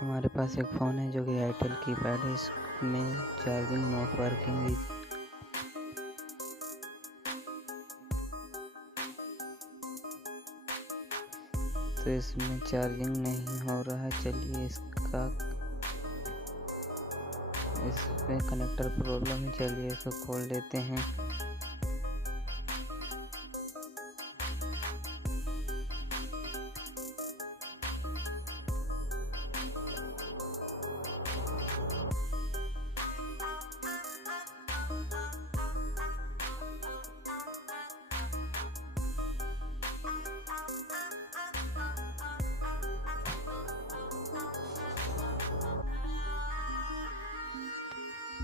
हमारे पास एक फ़ोन है जो कि एयरटेल कीपैड है। इसमें चार्जिंग नॉट वर्किंग इज तो इसमें चार्जिंग नहीं हो रहा है। चलिए इसमें कनेक्टर प्रॉब्लम है। चलिए इसको खोल लेते हैं।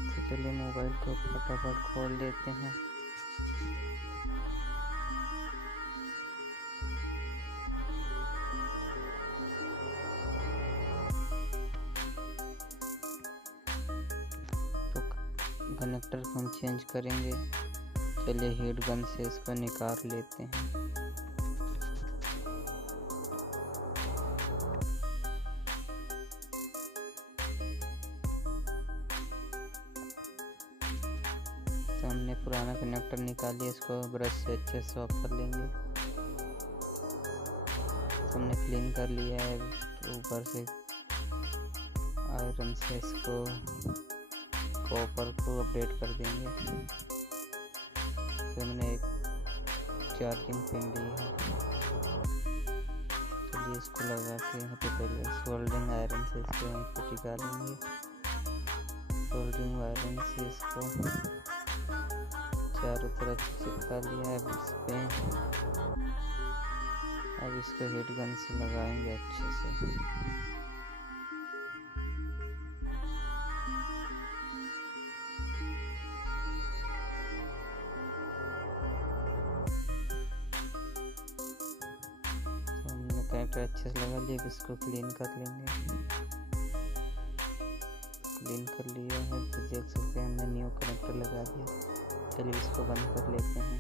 तो चलिए मोबाइल को फटाफट खोल लेते हैं। तो कनेक्टर को हम चेंज करेंगे। चलिए हीट गन से इसको निकाल लेते हैं। तो हमने पुराना कनेक्टर निकालिए, इसको ब्रश से अच्छे से साफ कर लेंगे। तो हमने क्लीन कर लिया है। तो ऊपर से आयरन से इसको कॉपर को अपडेट कर देंगे। तो हमने एक चार्जिंग पिन ली है। चलिए इसको लगा के यहाँ पे पहले सोल्डरिंग आयरन से इसको यहाँ पे टिका लेंगे। सोल्डरिंग आयरन से इसको चारों तरफ चिपका लिया है। अब इसको हीट गन से लगाएंगे अच्छे से। तो हमने कनेक्टर अच्छे से लगा लिया। इसको क्लीन कर लेंगे। क्लीन कर लिया है तो देख सकते हैं हमने न्यू कनेक्टर लगा दिया। चलिए इसको बंद कर लेते हैं।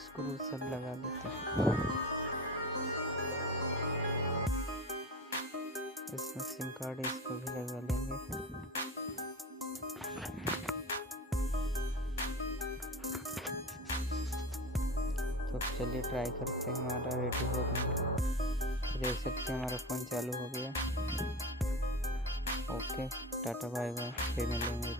स्क्रू सब लगा देते हैं। इसमें सिम कार्ड है, इसको भी लगा लेंगे। तो चलिए ट्राई करते हैं। हमारा रेडी हो गया। देख सकते हैं हमारा फ़ोन चालू हो गया। ओके, टाटा बाय बाय, फिर मिलेंगे।